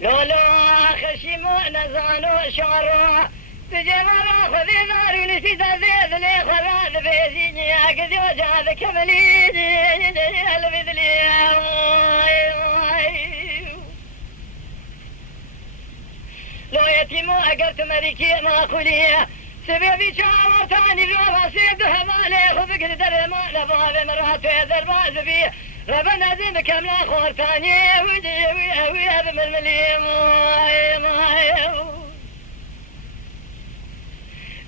لولو خشيمو نزانو شعرو تجمع خذ نار ونسيت زيد لي خلاص بيزيني عقد وجاد كملي البذلي لو يتيمو أقرت ملكي ما خليه سببي شعر ثاني لو رصيد هبالي خذ قدر ما لباب مراتي درباز بيه ربنا زين كم خور ثاني ودي ويا بململي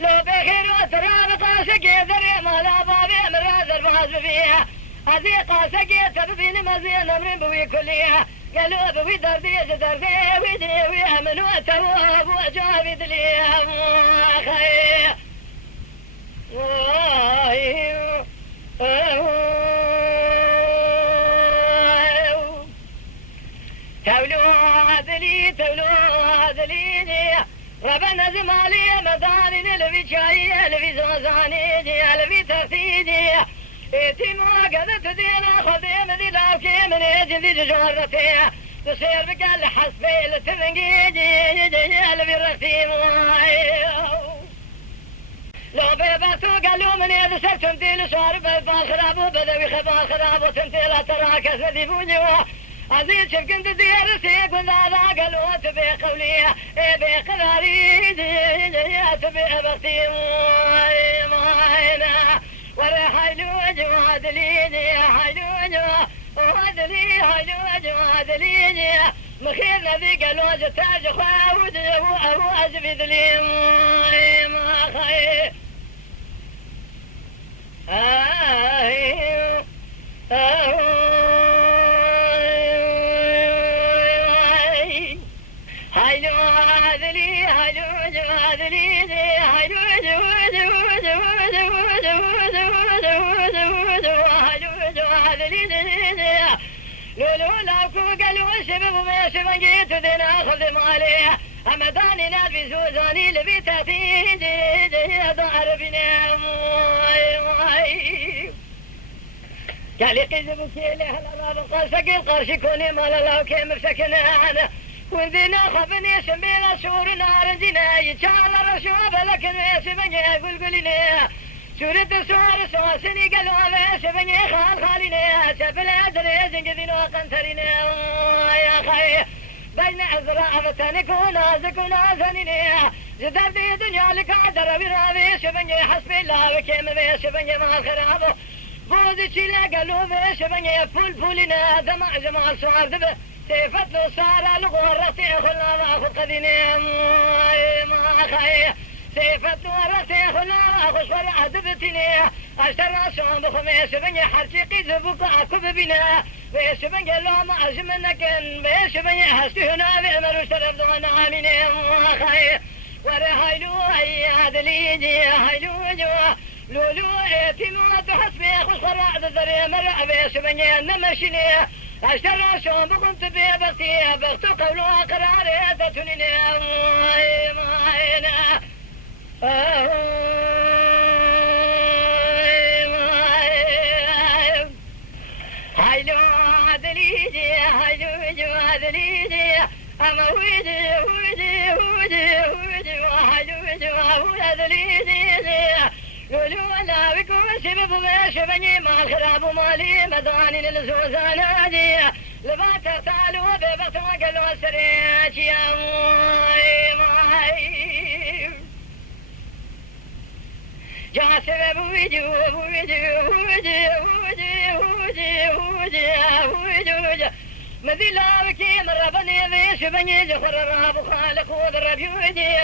لو بخير وتراب قاسك يدري ما لا بابي مراد الباز فيها هذه قاسك يتبين مزين امر بوي كليها قالوا بوي دردي دردي ودي ويا من وتواب وجاب دليها خير تولو عدليني ربنا زمالي مداني لبي شاي لبي زوزاني لبي ترتيدي اتيمو قدت دينا خذي مدي لاوكي من اجندي ججورتي تصير بقال حسبي لتفنقيدي لبي رختيمو لو بيباتو قالوا من يد سرتم دي لسوار بيبان خرابو بدوي خبان خرابو تنتي لا تراكس ندي بونيوه عزيز شفقنت ديرتك وذاذا قلوت بقوليه بقراري تبع بختي معينا ولا حلو جواد ليني حلو جواد لي حلو جواد ليني مخيرنا ذي قلوج تاج خاود أبو أجبد لي ما خير جيت دنا خذ مالي أمداني نبي زوزاني لبي تفيدي ظهر بنا قال لي قيزب كيلي هلا بقى سقيل قرشي كوني مال الله كي مسكنا عنه وذينا خفني سمينا سور نار زنا يتشعل رشوب لكن يسبني قلقلنا سورة سوار سواسني قالوا سبني خالينا سبلا دريزن قذنا قنترنا يا خي بين أزرع فتنكونا زكونا زنينيا زدردي دنيا لك عدر براوي شبني حسب الله وكيم بي شبني مع الخرابو بوزي تشيلا قالوا بي شبني فولنا دمع جمع السعار دبه سيفت له سارة لغورتي خلنا واخذ قذيني ما خي سيفت ورتي خلنا واخذ فرع دبتني أشتر عشان بخميس بني حرشقي زبوك عكب بنا بيش بني الله ما أجمنك بيش بني حسي هنا بأمر شرف دون عامين خي ورهيلو أي عدليني هيلو جوا لولو اتمات حسبي خش فرع ذري مرع بيش بني نمشيني أشتر عشان بقمت بيبختي بغت قولوا قراري تتنيني معينا هيلو عدليني هيلو جوادليني أما ويدي ويدي ويدي ويدي وهيلو جوادليني لولو لا بكم سبب ما شبني مع الخراب مالي مداني للزوزانة دي لبات تعالوا ببط وقلوا سريج يا ماي جا سبب ويدي ويدي ويدي ويدي ويدي ويدي ويدي مذي لا بكي مرة بني بيش بني جخر راب خالق وضرب يودي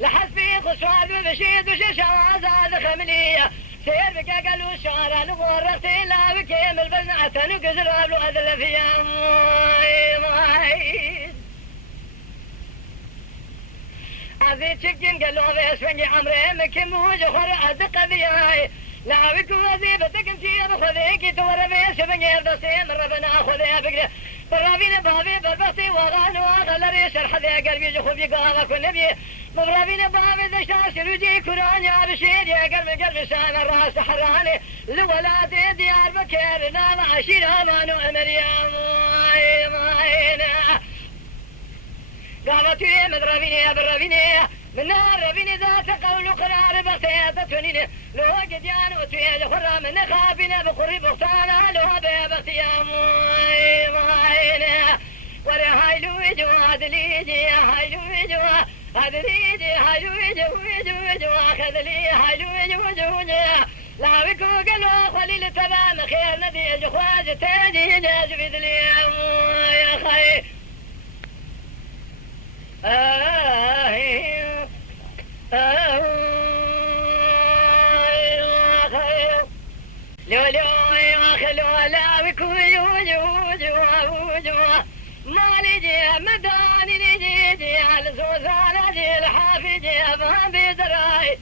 لحسبي خصواد وبشيد وششاز هذا خملية سير بك قالوا شعر نغرتي لا بكي من البنعة نقزر له أذل فيها عزيز شكين قال له بيسفني عمري مكي موج خر أدق ذياي لا بكو وزيبتك انتي بخذيكي تور بيسفني بسين ربنا خذي بقري برابين بابي بربطي وغان وغلري شرح ذي قلبي جخوبي قاوك والنبي برابين بابي ذشتاش رجي كراني عبشير يا قلبي سان الراس حراني لولادي ديار بكيرنا معشير امان وامريا ماينا قامتي مدربيني يا برابيني من نار ربيني ذات قول قرار بغتي تتونيني لو قديان وتويل خرا من خابنا بقري بغتانا لو بغتي يا ماينا ورا هايلو جواد ليجي هايلو جواد هذا ليجي هايلو جو اخذ لي هايلو جو لا بكو قالوا خليل تمام خير ندي جخواج تاني جاذب لي يا خي لو يا خلو لا بكو جو مالي جي مداني جي على زوزانة جي الحافي جي أفهم بدراي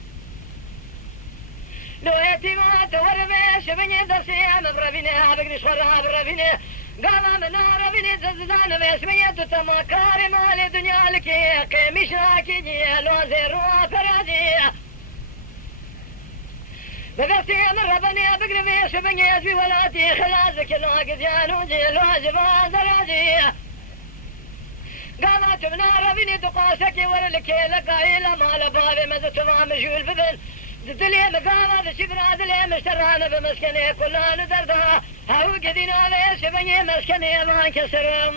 لو يتيما توربيش بني درسي مبربيني بقري شورها بربيني قام من ربيني ززدان بيش ميت تمكاري مالي دنيا لكي قيمي شاكي جي لو زيروا فرادي بقرتي من ربني بقري بيش بني يزوي ولاتي خلازك لو قزيانو جي لو جبان دراجي قامت من ربيني تقاسك ورلكي لقاي لما لبابي مزت ما مجول ببن دلي مقامة بشبرا دلي مشترانا بمسكني كلان دردا هاو قدينا بيش بني مسكني ما انكسر